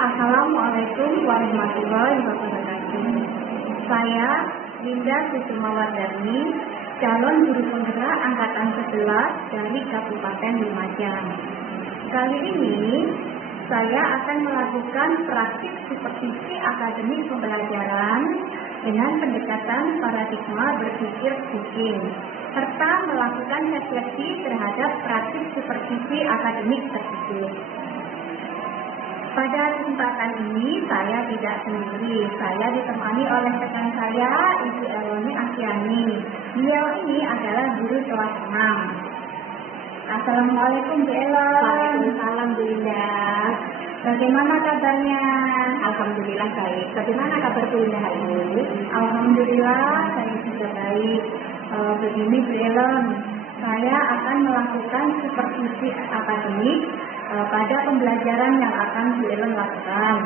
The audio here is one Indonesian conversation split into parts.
Assalamualaikum warahmatullahi wabarakatuh. Saya Linda Kusumawardani, calon guru penggerak angkatan 11 dari Kabupaten Lumajang. Kali ini saya akan melakukan praktik supervisi akademik pembelajaran dengan pendekatan paradigma berpikir thinking, serta melakukan refleksi terhadap praktik supervisi akademik tersebut. Pada kesempatan ini saya tidak sendiri, saya ditemani oleh rekan saya, Ibu Eloni Asyani. Beliau ini adalah guru kelas 6. Assalamualaikum Bu Elon. Waalaikumsalam Bu Linda. Bagaimana kabarnya? Alhamdulillah baik. Bagaimana kabar Bu Linda hari ini? Alhamdulillah saya juga baik. Begini Bu Elon, saya akan melakukan supervisi akademik pada pembelajaran yang akan Bu Elon lakukan.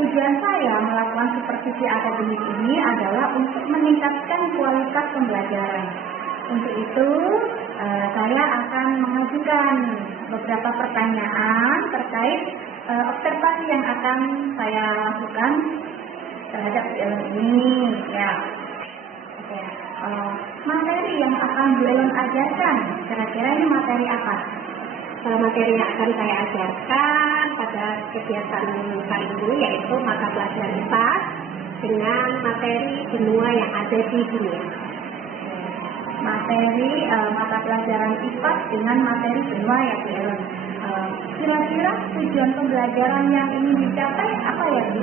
Tujuan saya melakukan supervisi akademik ini adalah untuk meningkatkan kualitas pembelajaran. Untuk itu, saya akan mengajukan beberapa pertanyaan terkait observasi yang akan saya lakukan terhadap Bu Elon ini. Materi yang akan Bu Elon ajarkan, kira-kira ini materi apa? Materi yang akan saya ajarkan pada kegiatan kali ini yaitu mata pelajaran IPA dengan materi benua yang ada di dunia. Materi mata pelajaran IPA dengan materi benua ya Bu Elon. Kira-kira tujuan pembelajaran yang ingin dicapai apa ya Bu?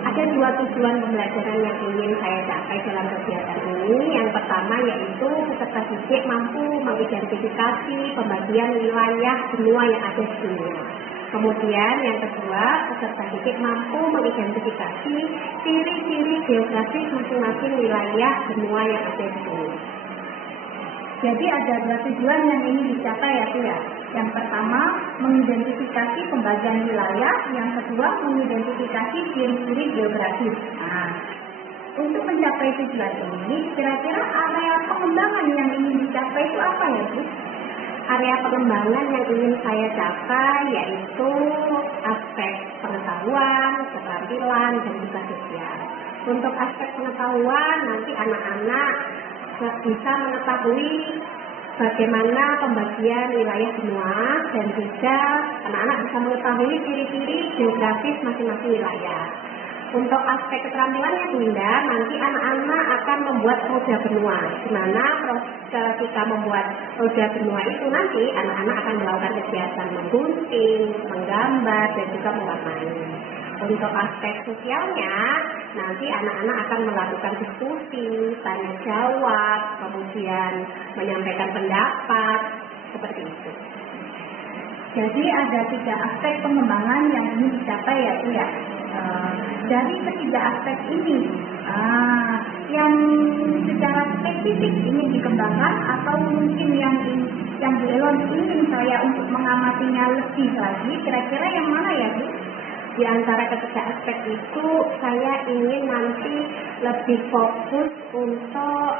Ada dua tujuan pembelajaran yang ingin saya capai dalam kegiatan ini. Yang pertama yaitu peserta didik mampu mengidentifikasi pembagian wilayah benua yang ada di dunia. Kemudian yang kedua, peserta didik mampu mengidentifikasi ciri-ciri geografis masing-masing wilayah benua yang ada di dunia. Jadi ada dua tujuan yang ingin dicapai ya Bu ya. Yang pertama, mengidentifikasi pembagian wilayah. Yang kedua, mengidentifikasi ciri-ciri geografis. Untuk mencapai tujuan ini, kira-kira area pengembangan yang ingin dicapai itu apa ya Bu? Area pengembangan yang ingin saya capai yaitu aspek pengetahuan, keterampilan, dan juga sosial. Untuk aspek pengetahuan, nanti anak-anak bisa mengetahui bagaimana pembagian wilayah benua dan juga anak-anak bisa mengetahui ciri-ciri geografis masing-masing wilayah. Untuk aspek keterampilannya Bunda, nanti anak-anak akan membuat roda benua. Di mana ketika membuat roda benua itu nanti anak-anak akan melakukan kegiatan menggunting, menggambar, dan juga mewarnai. Untuk aspek sosialnya, nanti anak-anak akan melakukan diskusi, tanya jawab, kemudian menyampaikan pendapat, seperti itu. Jadi ada 3 aspek pengembangan yang ingin dicapai ya Bu ya. Dari ketiga aspek ini, yang secara spesifik ingin dikembangkan atau mungkin yang Bu Elon ingin saya untuk mengamatinya lebih lagi, kira-kira yang mana ya Bu? Di antara ketiga aspek itu, saya ingin nanti lebih fokus untuk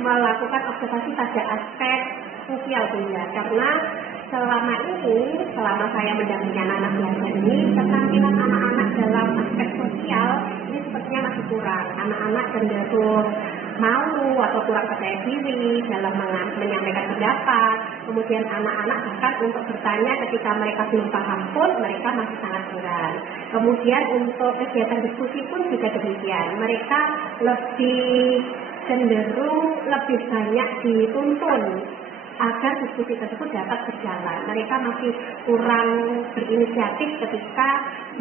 melakukan observasi pada aspek sosial Bunda. Karena selama saya mendampingi anak-anak belajar ini, keterampilan anak-anak dalam aspek sosial ini sepertinya masih kurang. Anak-anak cenderung malu atau kurang percaya diri dalam menyampaikan pendapat. Kemudian anak-anak bahkan untuk bertanya ketika mereka belum paham pun mereka masih sangat kurang. Kemudian untuk kegiatan diskusi pun juga demikian. Mereka cenderung lebih banyak dituntun agar diskusi tersebut dapat berjalan. Mereka masih kurang berinisiatif ketika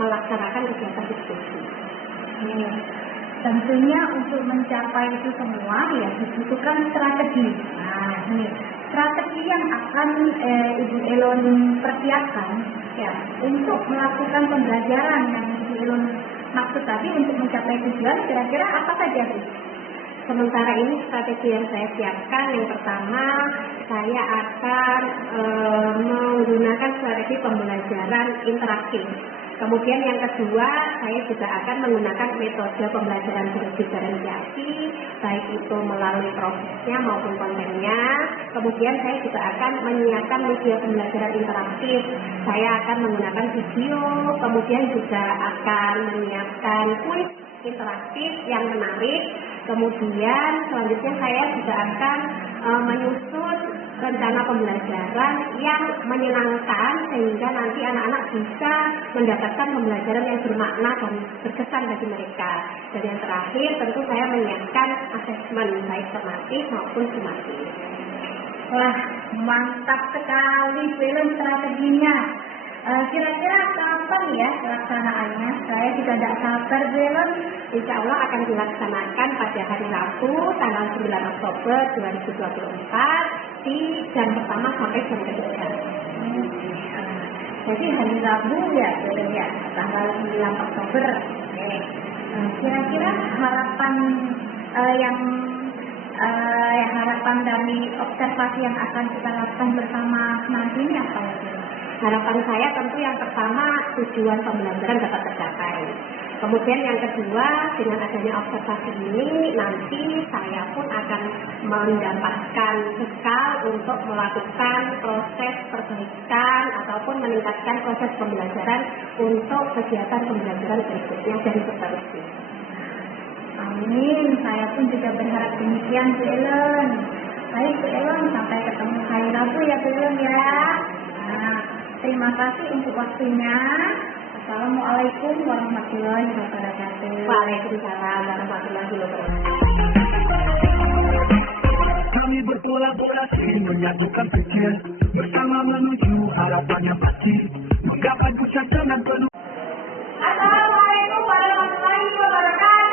melaksanakan kegiatan diskusi. Tentunya untuk mencapai itu semua ya dibutuhkan strategi. Ini strategi yang akan Ibu Elon persiapkan ya untuk melakukan pembelajaran yang Ibu Elon maksud tadi untuk mencapai tujuan, kira-kira apa saja Bu? Sementara ini strategi yang saya siapkan, yang pertama saya akan menggunakan strategi pembelajaran interaktif. Kemudian yang kedua, saya juga akan menggunakan metode pembelajaran berdiferensiasi, baik itu melalui prosesnya maupun kontennya. Kemudian saya juga akan menyiapkan media pembelajaran interaktif. Saya akan menggunakan video, kemudian juga akan menyiapkan kuis interaktif yang menarik. Kemudian selanjutnya saya juga akan menyusun rencana pembelajaran yang menyenangkan sehingga nanti anak-anak bisa mendapatkan pembelajaran yang bermakna dan berkesan bagi mereka. Dan yang terakhir tentu saya menyiapkan asesmen baik formatif maupun sumatif. Wah, mantap sekali film strateginya. Kira-kira kapan ya pelaksanaannya? Saya juga tidak sabar film. Insya Allah akan dilaksanakan pada hari Rabu tanggal 9 Oktober 2024 di jam pertama sampai jam ketiga. Jadi hari Rabu ya, ya tanggal 9 Oktober. Kira-kira harapan harapan dari observasi yang akan kita lakukan bersama nanti ini apa ya? Harapan saya tentu yang pertama tujuan pembelajaran dapat tercapai. Kemudian yang kedua, dengan adanya observasi ini nanti saya pun akan mendapatkan bekal untuk melakukan proses perbaikan ataupun meningkatkan proses pembelajaran untuk kegiatan pembelajaran berikutnya dan seterusnya. Amin, saya pun juga berharap demikian Bu Ellen. Baik Bu Ellen, sampai ketemu hari Rabu ya Bu Ellen ya. Nah, terima kasih untuk waktunya. Assalamualaikum warahmatullahi wabarakatuh. Waalaikumsalam warahmatullahi wabarakatuh. Kami berkolaborasi menyatukan pikir bersama menuju harapan yang pasti menggapai pusat dengan penuh. Assalamualaikum warahmatullahi wabarakatuh.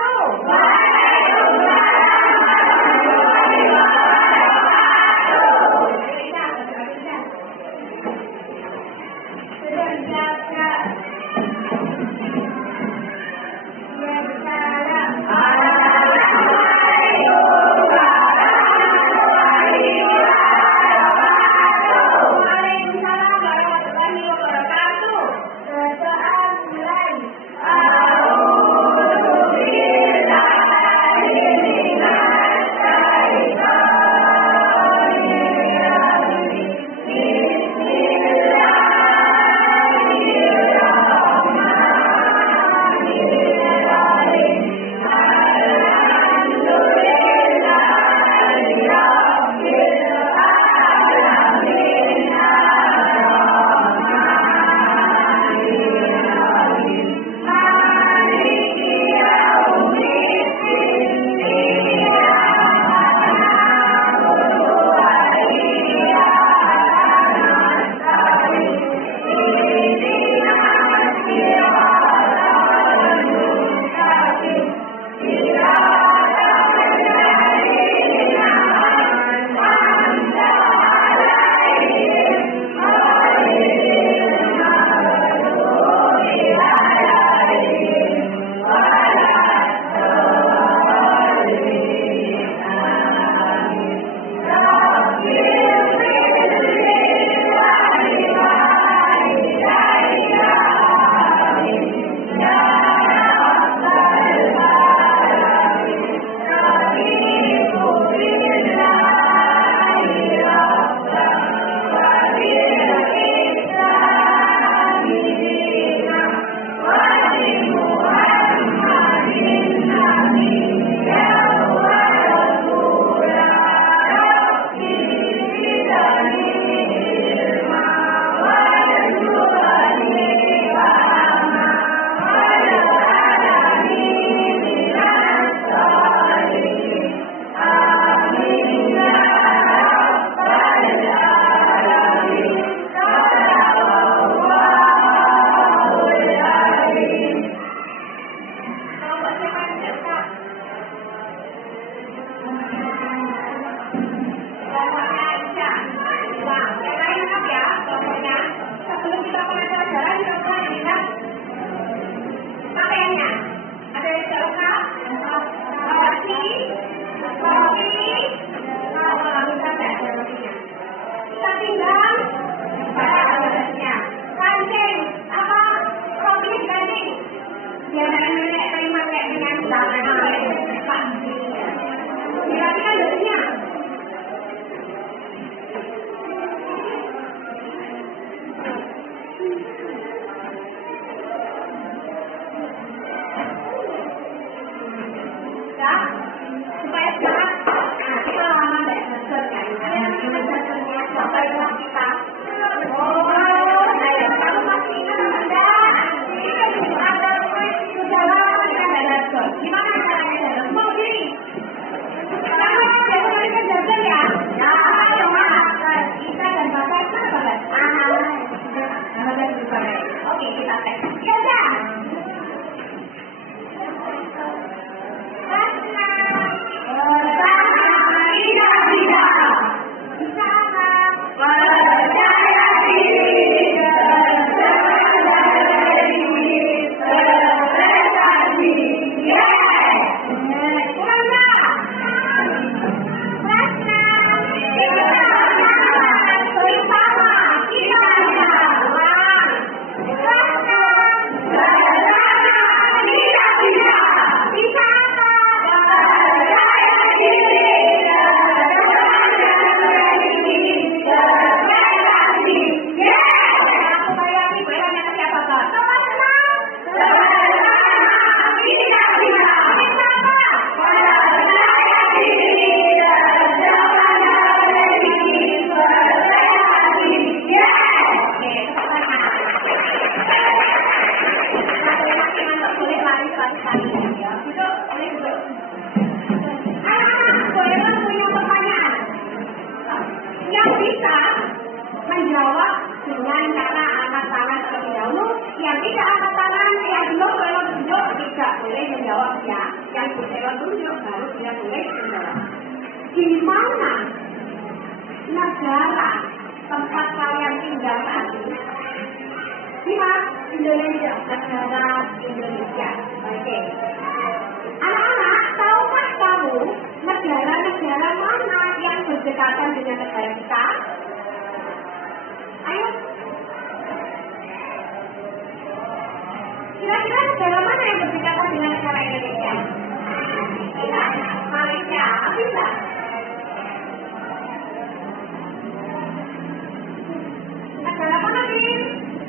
di mana negara tempat kalian tinggal tadi? Di mana? Indonesia, negara Indonesia. Oke. Anak-anak, tahukah kamu negara-negara mana yang berdekatan dengan negara kita? Ayo. Kira-kira negara mana yang berdekatan dengan negara Indonesia? Kita, Malaysia, bisa. Negara mana sih?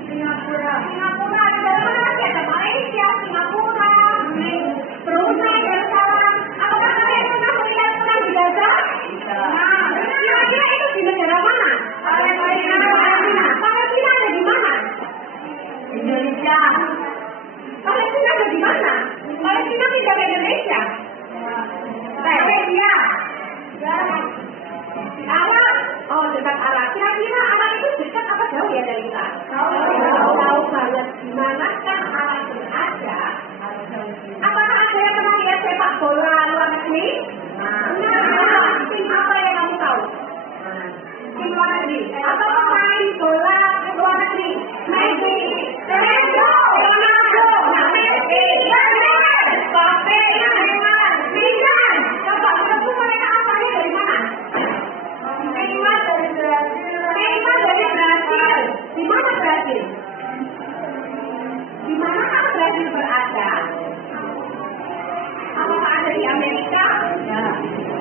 Singapura. Singapura. Negara mana lagi? Ada Malaysia, Singapura, Brunei, Darussalam. Apakah kalian pernah melihat perang di Gaza? Nah, kira-kira itu di negara mana? Palestina. Palestina ada di mana? Indonesia. Palestina ada di mana? Palestina tidak ke Indonesia. Malaysia. Arab. Oh, dekat Arab. Kira-kira Arab itu dekat apa jauh ya dari kita? Jauh banget. Di manakah Arab berada? Apakah ada yang pernah lihat sepak bola luar negeri? Nah, tim apa yang kamu tahu? Tim luar negeri. Atau pemain bola luar negeri? Messi, Ronaldo, Messi, Mbappe, Neymar, Zidane. Coba sebut mereka asalnya dari mana? Neymar dari Brasil. Neymar dari Brasil. Di mana Brasil? Di manakah Brasil berada? Apakah ada di Amerika? Ya.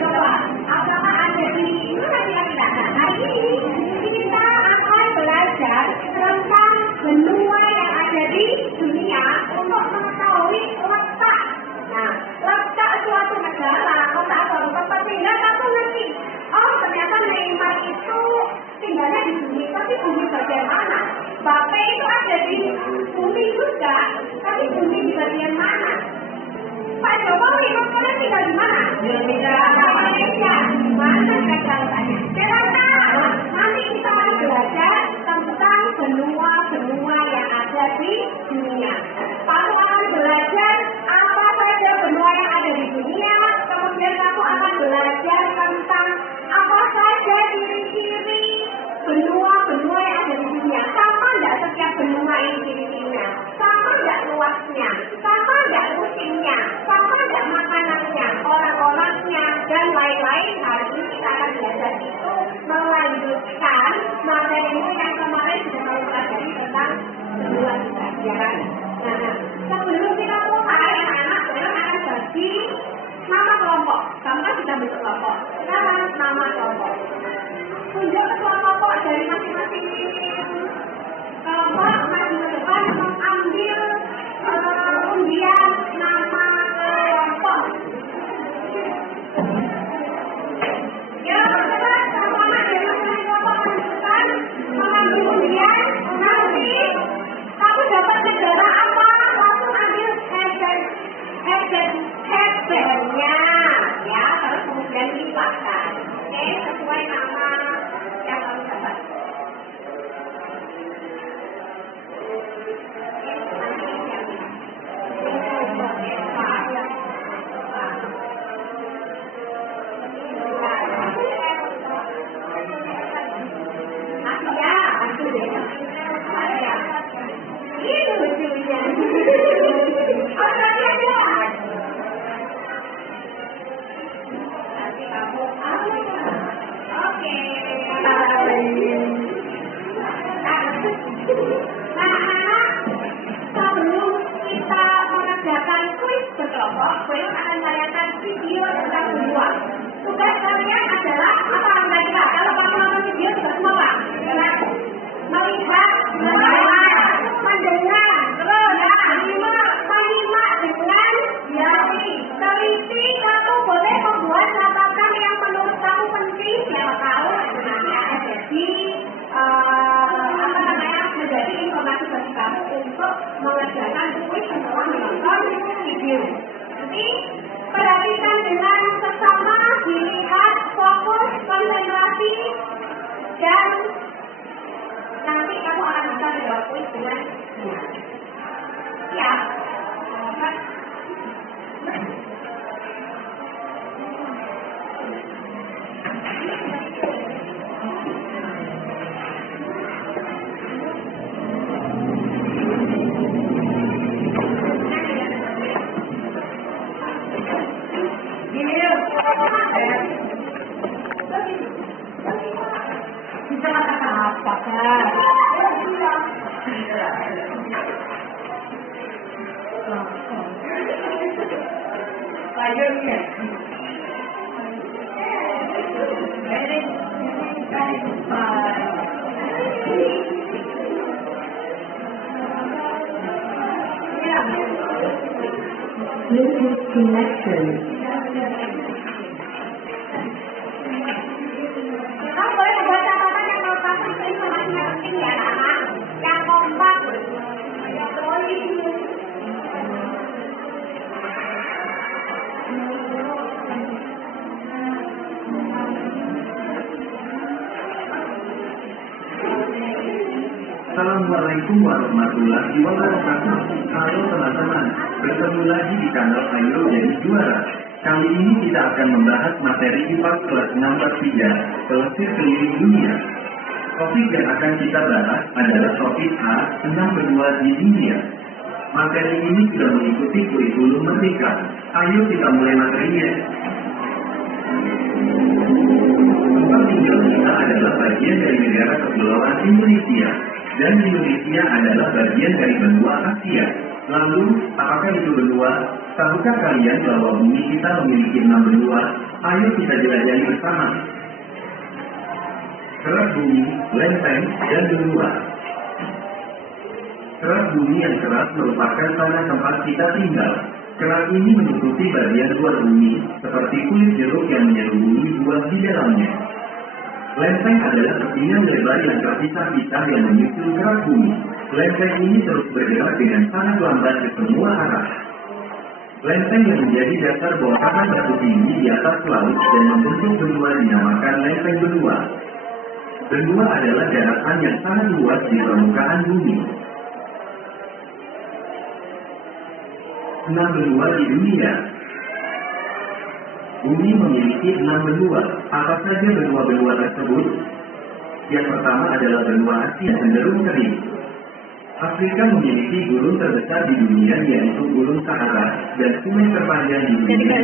Coba, apakah ada di mana kira-kira? Nah, hari ini kita akan belajar tentang benua yang ada di dunia untuk mengetahui letak. Nah, letak suatu negara, letak suatu tempat tinggal, aku ngerti. Oh, ternyata Neymar itu tinggalnya di bumi, tapi bumi bagian mana? Mbappe itu ada di bumi juga, tapi bumi di bagian mana? Pak Jokowi, kalian tinggal di mana? Indonesia. Mana kira-kira? Kira-kira nanti kita akan belajar tentang benua-benua yang ada di dunia. Kamu akan belajar apa saja benua yang ada di dunia. Kemudian kamu akan belajar tentang apa saja ciri-ciri benua-benua yang ada di dunia. Sama enggak setiap benua ini ciri-cirinya? Sama enggak luasnya? Sama enggak musimnya? Sama enggak makanannya? Orang-orangnya? Bluetooth connection. Kamu boleh membuat catatan yang mau kasih informasinya penting ya, anak. Yang kompak. Assalamualaikum warahmatullahi wabarakatuh. Halo teman-teman, bertemu lagi di channel Ayo Jadi Juara. Kali ini kita akan membahas materi IPA kelas 6 part 3, Pelesir Keliling Dunia. Topik yang akan kita bahas adalah topik A, 6 benua di dunia. Materi ini sudah mengikuti kurikulum Merdeka. Ayo kita mulai materinya. Tempat tinggal kita adalah bagian dari negara kepulauan Indonesia. Dan Indonesia adalah bagian dari benua Asia. Lalu, apakah itu benua? Tahukah kalian bahwa bumi kita memiliki 6 benua? Ayo kita jelajahi bersama. Kerak bumi, lempeng, dan benua. Kerak bumi yang keras merupakan tanah tempat kita tinggal. Kerak ini menutupi bagian luar bumi, seperti kulit jeruk yang menyeluruhi buah di dalamnya. Lempeng adalah kepingan lebar yang terpisah-pisah yang menyusul kerak bumi. Lempeng ini terus bergerak dengan sangat lambat ke semua arah. Lempeng yang menjadi dasar bongkahan batu tinggi di atas laut dan membentuk benua dinamakan lempeng benua. Benua adalah daratan yang sangat luas di permukaan bumi. 6 benua di dunia. Bumi memiliki 6 benua. Apa saja benua-benua tersebut? Yang pertama adalah benua Asia cenderung kering. Afrika memiliki gurun terbesar di dunia yaitu Gurun Sahara dan sungai terpanjang di dunia.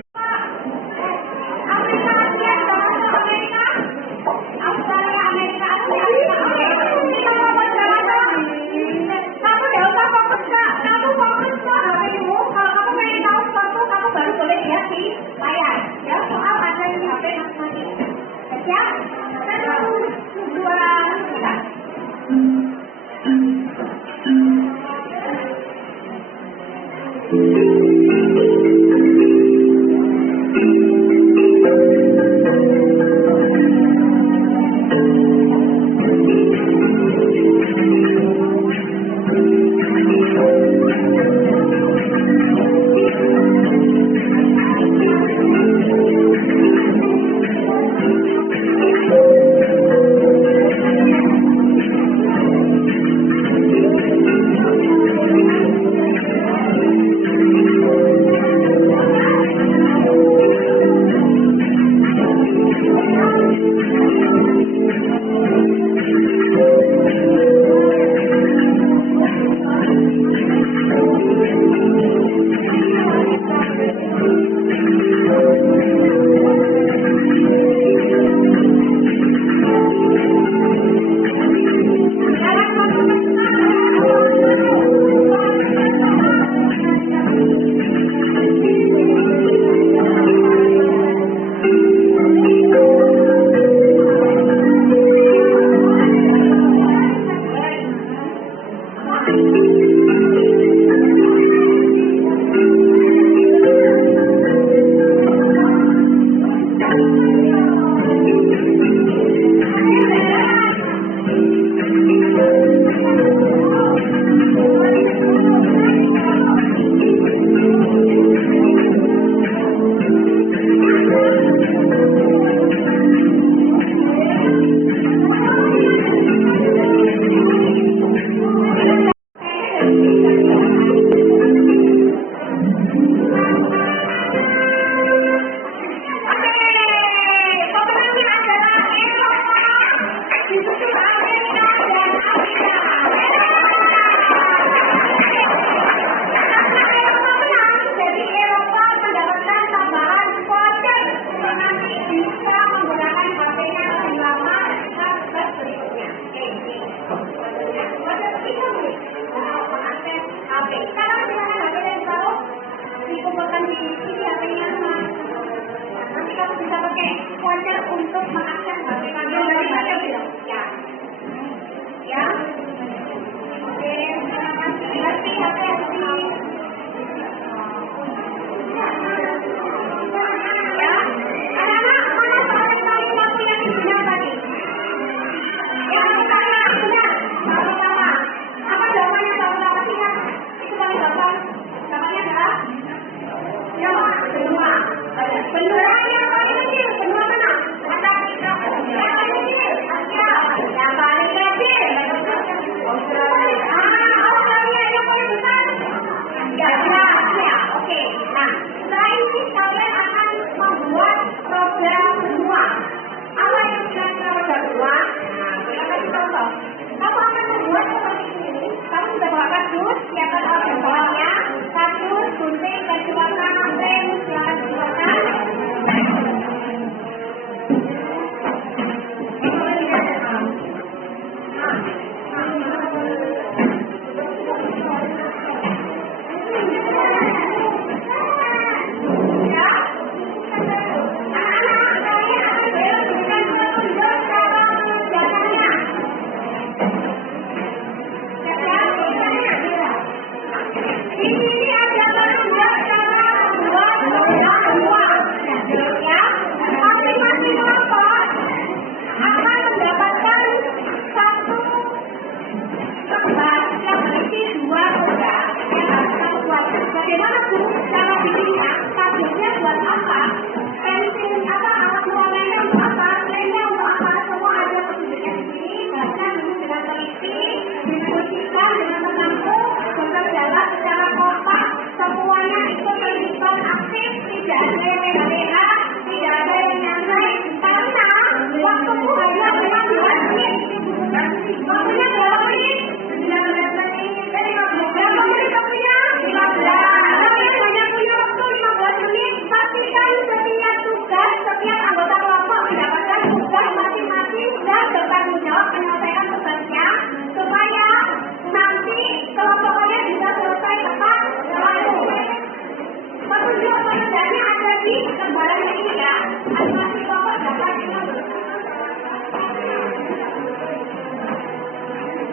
Animasi gambarannya ini ya. Animasi pokok dapat ini.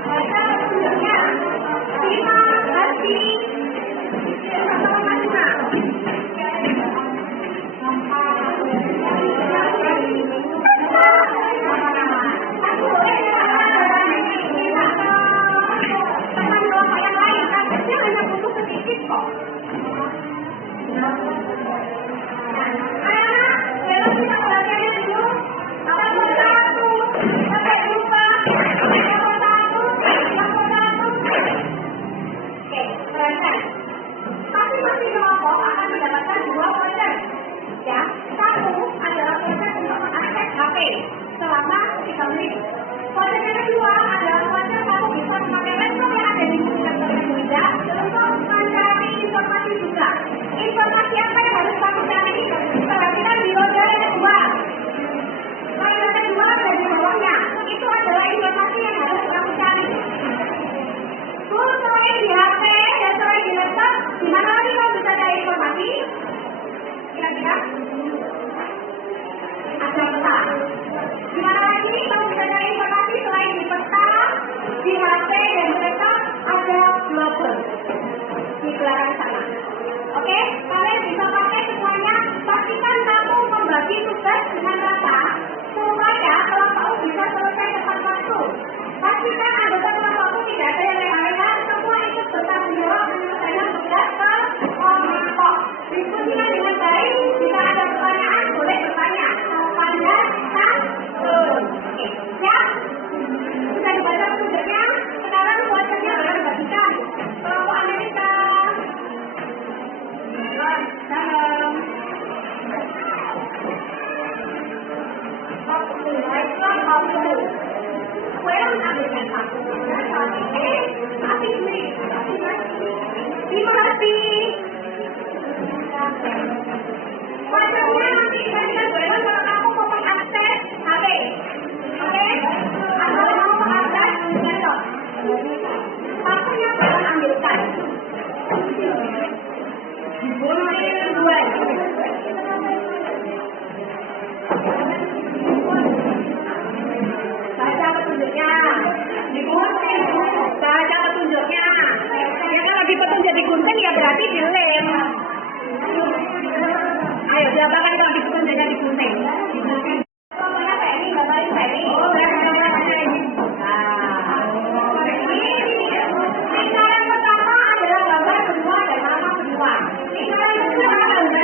Baca petunjuknya. Terima kasih. Sama-sama. Selama 3 menit. Kode yang kedua adalah kode kamu bisa memakai laptop yang ada di komputer Indonesia untuk mencari informasi juga. Informasi apa yang harus kamu cari? Perhatikan di roda yang kedua. Roda kedua ada di bawahnya. Itu adalah informasi yang harus kamu cari. Selain di HP dan selain di laptop, di mana lagi kamu bisa cari informasi? Kira-kira? Ada peta. Di mana lagi kamu bisa cari informasi selain di peta, di HP dan di laptop ada global di belakang sana. Oke, kalian bisa pakai semuanya. Pastikan kamu membagi tugas dengan rata supaya kelompokmu bisa selesai tepat waktu. Pastikan anggota kelompokmu tidak ada yang lewat-lewat. Semua ikut bertanggung jawab menyelesaikan tugas ke kelompok. Diskusikan dengan baik. Jika ada pertanyaan, boleh bertanya. Pandai, oke, siap? Sudah dibaca petunjuknya? Sekarang buatannya akan dibagikan. Kelompok Amerika. Salam. Baiklah, kamu. Well, ambilkan satu. Tapi ini. Terima kasih. Wajahnya nanti dibandingkan dengan kalau kamu mau mengakses HP. Oke? Atau kamu mengakses laptop. Pakunya jangan ambilkan. Dibunuhin dua. Baca petunjuknya. Digunting. Baca petunjuknya. Ya kan lagi petunjuk digunting ya berarti dilem. Ayo, silakan kalau dipetunjuknya digunting. Pokoknya kayak ini, Bapak Ibu kayak ini. Oh, lingkaran pertama adalah gambar benua dan nama benua. Lingkaran kedua adalah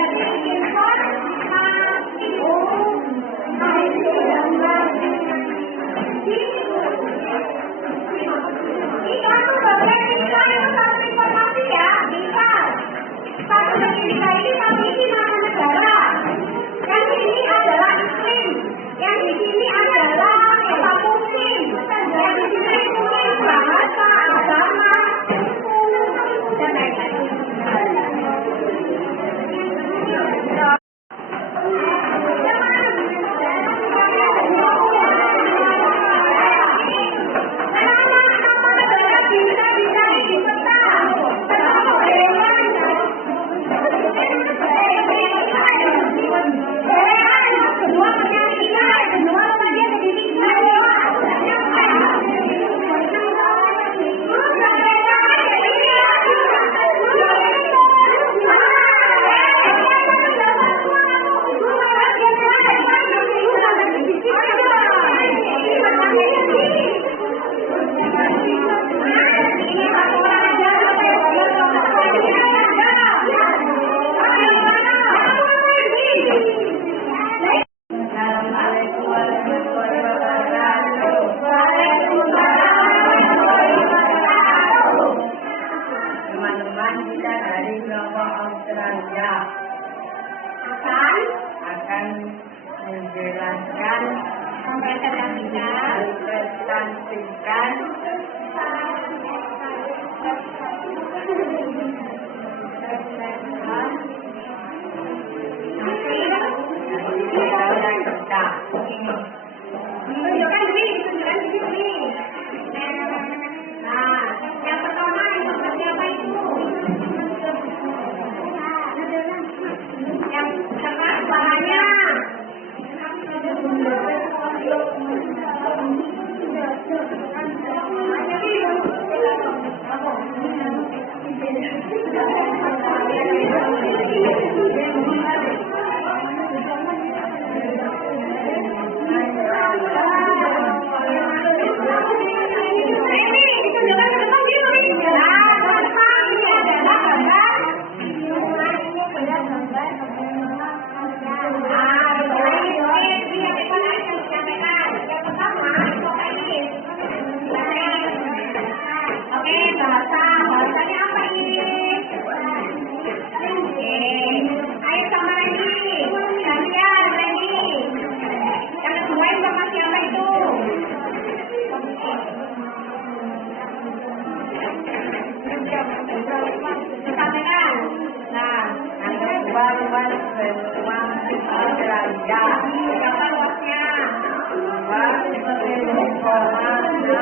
informasi ya, misal satu dari tiga ini memiliki nama negara. Yang ini adalah iklim, yang di sini adalah musim, yang di sini mungkin bahasa, agama, suku, dan lain-lain. akan menjelaskan mempresentasikan Tunjukkan diri. Nah, yang pertama informasi apa itu? Yang pertama Hãy subscribe cho kênh Ghiền Mì Gõ để không bỏ lỡ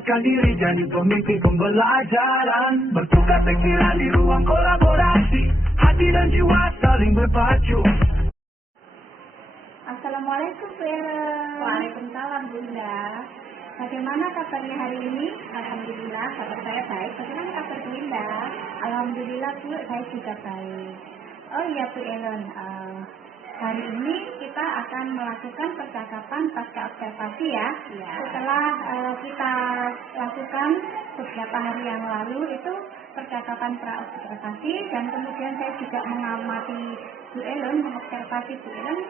Siapkan diri jadi pemimpin pembelajaran. Bertukar pikiran di ruang kolaborasi, hati dan jiwa saling berpacu. Assalamualaikum Bu Ellen. Waalaikumsalam Bunda. Bagaimana kabarnya hari ini? Alhamdulillah kabar saya baik. Bagaimana kabar Bunda? Alhamdulillah Bu, saya juga baik. Oh iya Bu Ellen, hari ini kita akan melakukan percakapan pasca observasi ya. Ya. Setelah kita lakukan beberapa hari yang lalu itu percakapan pra observasi, dan kemudian saya juga mengamati Bu Ellen, mengobservasi Bu Ellen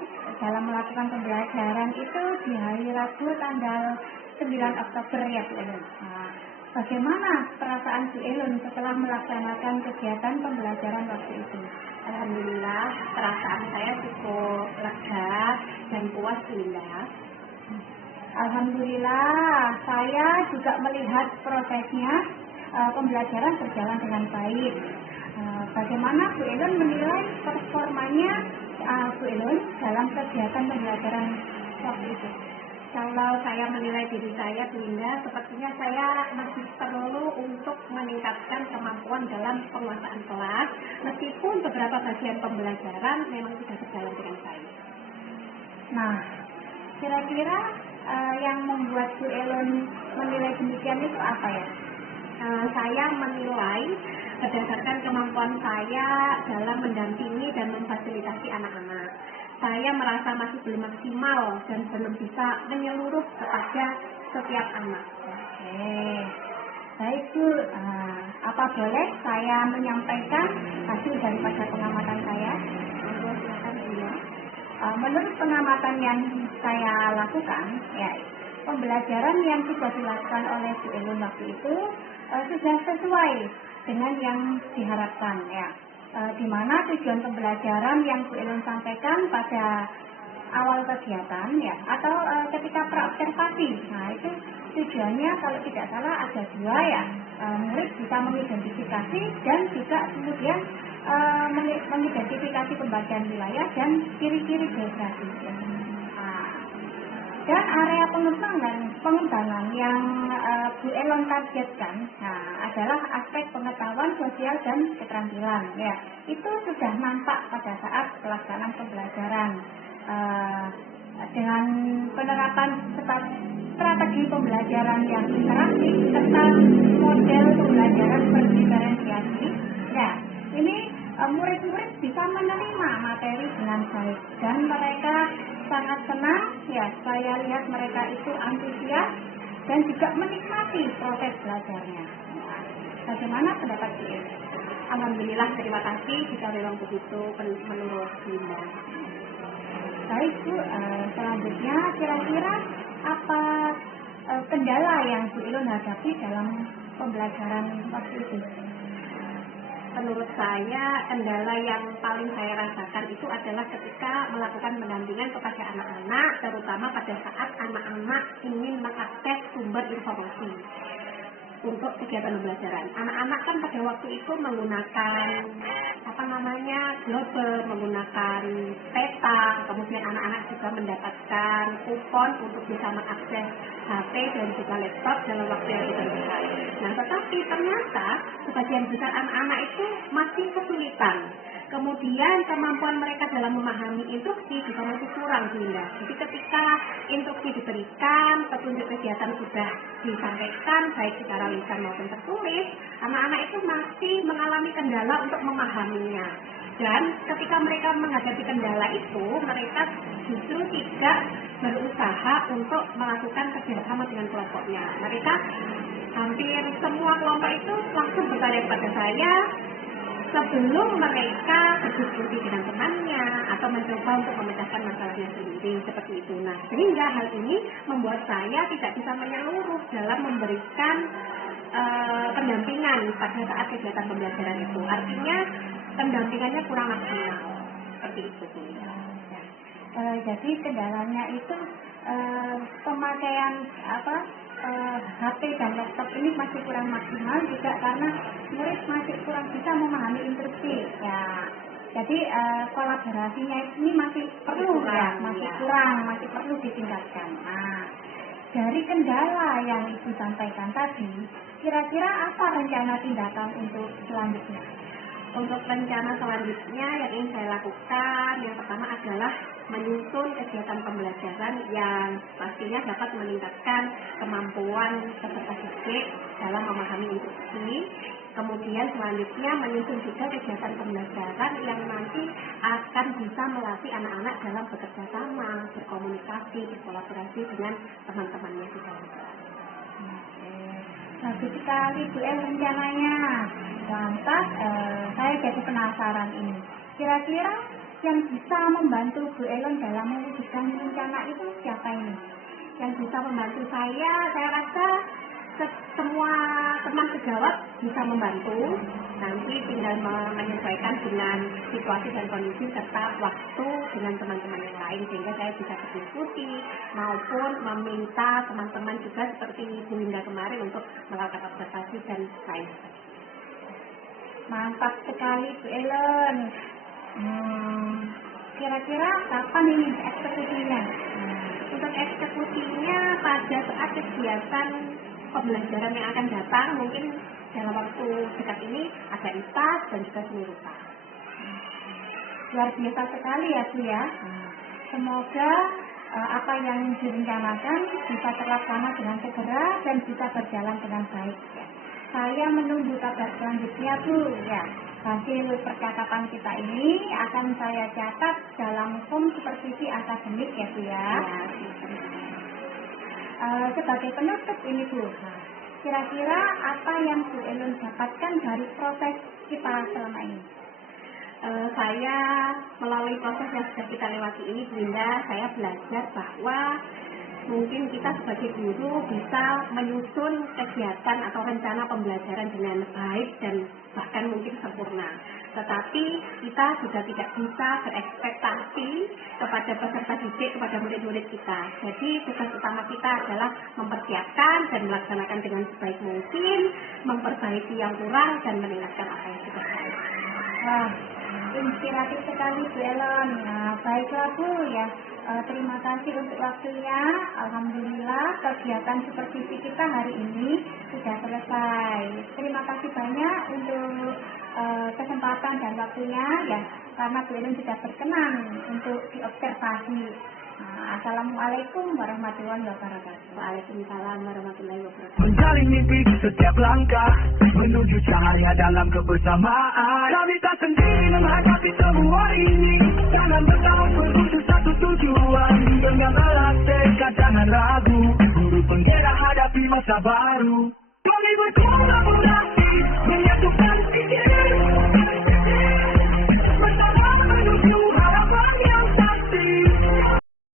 dalam melakukan pembelajaran itu di hari Rabu tanggal 9 Oktober ya Bu Ellen. Nah, bagaimana perasaan Bu Ellen setelah melaksanakan kegiatan pembelajaran waktu itu? Alhamdulillah perasaan saya cukup lega dan puas Bunda. Alhamdulillah, saya juga melihat prosesnya pembelajaran berjalan dengan baik. Bagaimana Bu Ellen menilai performanya Bu Ellen dalam kegiatan pembelajaran waktu itu? Kalau saya menilai diri saya Bunda, sepertinya saya masih perlu untuk meningkatkan kemampuan dalam penguasaan kelas, meskipun beberapa bagian pembelajaran memang sudah berjalan dengan baik. Nah, kira-kira yang membuat Bu Ellen menilai demikian itu apa ya? Saya menilai berdasarkan kemampuan saya dalam mendampingi dan memfasilitasi anak-anak. Saya merasa masih belum maksimal dan belum bisa menyeluruh kepada setiap anak. Oke, baik Bu. Apa boleh saya menyampaikan hasil daripada pengamatan saya? Menurut pengamatan yang saya lakukan, ya pembelajaran yang sudah dilakukan oleh Bu Ellen waktu itu sudah sesuai dengan yang diharapkan ya. Di mana tujuan pembelajaran yang Bu Ellen sampaikan pada awal kegiatan ya, atau ketika praobservasi. Nah, itu tujuannya kalau tidak salah ada dua ya. Murid bisa mengidentifikasi dan juga kemudian mengidentifikasi pembagian wilayah dan ciri-ciri geografi. Dan area pengembangan yang Bu Ellen targetkan adalah aspek pengetahuan sosial dan keterampilan ya. Itu sudah nampak pada saat pelaksanaan pembelajaran dengan penerapan strategi pembelajaran yang interaktif serta model pembelajaran berdiferensiasi ya. Ini murid-murid bisa menerima materi dengan baik dan mereka sangat senang ya. Saya lihat mereka itu antusias dan juga menikmati proses belajarnya. Bagaimana pendapat Bu? Alhamdulillah, terima kasih jika memang begitu menurut Bunda. Baik Bu, selanjutnya kira-kira apa kendala yang Bu Ellen hadapi dalam pembelajaran waktu itu? Menurut saya, kendala yang paling saya rasakan itu adalah ketika melakukan pendampingan kepada anak-anak, terutama pada saat anak-anak ingin mengakses sumber informasi untuk kegiatan pembelajaran. Anak-anak kan pada waktu itu menggunakan global, menggunakan peta, kemudian anak-anak juga mendapatkan kupon untuk bisa mengakses HP dan juga laptop dalam waktu yang ditentukan. Nah, tetapi ternyata sebagian besar anak-anak itu masih kesulitan. Kemudian kemampuan mereka dalam memahami instruksi juga masih kurang Bunda. Jadi ketika instruksi diberikan, petunjuk kegiatan sudah disampaikan baik secara lisan maupun tertulis, anak-anak itu masih mengalami kendala untuk memahaminya. Dan ketika mereka menghadapi kendala itu, mereka justru tidak berusaha untuk melakukan kerjasama dengan kelompoknya. Mereka hampir semua kelompok itu langsung bertanya kepada saya sebelum mereka berdiskusi dengan temannya atau mencoba untuk memecahkan masalahnya sendiri, seperti itu. Nah, sehingga hal ini membuat saya tidak bisa menyeluruh dalam memberikan pendampingan pada saat kegiatan pembelajaran itu. Artinya pendampingannya kurang maksimal, seperti itu. Jadi kendalanya itu pemakaian HP dan laptop ini masih kurang maksimal juga karena murid masih kurang bisa memahami instruksi ya. Jadi kolaborasinya ini masih perlu ya, masih kurang, masih perlu ditingkatkan. Nah, dari kendala yang Ibu sampaikan tadi, kira-kira apa rencana tindakan untuk selanjutnya? Untuk rencana selanjutnya yang ingin saya lakukan, yang pertama adalah menyusun kegiatan pembelajaran yang pastinya dapat meningkatkan kemampuan peserta didik dalam memahami instruksi. Kemudian selanjutnya menyusun juga kegiatan pembelajaran yang nanti akan bisa melatih anak-anak dalam bekerja sama, berkomunikasi, berkolaborasi dengan teman-temannya di dalam kelas. Bagus sekali Bu El rencananya. Lantas saya jadi penasaran ini. Kira-kira yang bisa membantu Bu Elon dalam mewujudkan rencana itu siapa ini? Yang bisa membantu saya rasa semua teman sejawat bisa membantu. Nanti tinggal menyesuaikan dengan situasi dan kondisi serta waktu dengan teman-teman yang lain sehingga saya bisa berdiskusi maupun meminta teman-teman juga seperti Bu Linda kemarin untuk melakukan observasi dan lain sebagainya. Mantap sekali Bu Elon. Kira-kira kapan ini eksekusinya? Untuk eksekusinya pada saat kegiatan pembelajaran yang akan datang, mungkin dalam waktu dekat ini ada IPAS dan juga seni rupa. Luar biasa sekali ya Bu ya. Semoga apa yang direncanakan bisa terlaksana dengan segera dan bisa berjalan dengan baik ya. Saya menunggu kabar selanjutnya Bu ya. Hasil percakapan kita ini akan saya catat dalam form supervisi akademik ya Bu ya. Sebagai penutup ini Bu, kira-kira apa yang Bu Elon dapatkan dari proses kita selama ini? Saya melalui proses yang sudah kita lewati ini, Bu Linda, saya belajar bahwa mungkin kita sebagai guru bisa menyusun kegiatan atau rencana pembelajaran dengan baik dan bahkan mungkin sempurna. Tetapi kita juga tidak bisa berekspektasi kepada peserta didik, kepada murid-murid kita. Jadi tugas utama kita adalah mempersiapkan dan melaksanakan dengan sebaik mungkin, memperbaiki yang kurang dan meningkatkan apa yang sudah baik. Wah, inspiratif sekali Bu Elon. Nah, baiklah Bu ya. Terima kasih untuk waktunya. Alhamdulillah kegiatan supervisi kita hari ini sudah selesai. Terima kasih banyak untuk kesempatan dan waktunya ya, karena Bu Elon sudah berkenan untuk diobservasi. Assalamualaikum warahmatullahi wabarakatuh. Waalaikumsalam warahmatullahi wabarakatuh. Menjalin mimpi setiap langkah menuju cahaya dalam kebersamaan. Kami tak sendiri menghadapi semua ini. Jangan bertahan berusaha satu tujuan. Dengan erat tekad jangan ragu. Guru penggerak hadapi masa baru. Kami berkolaborasi.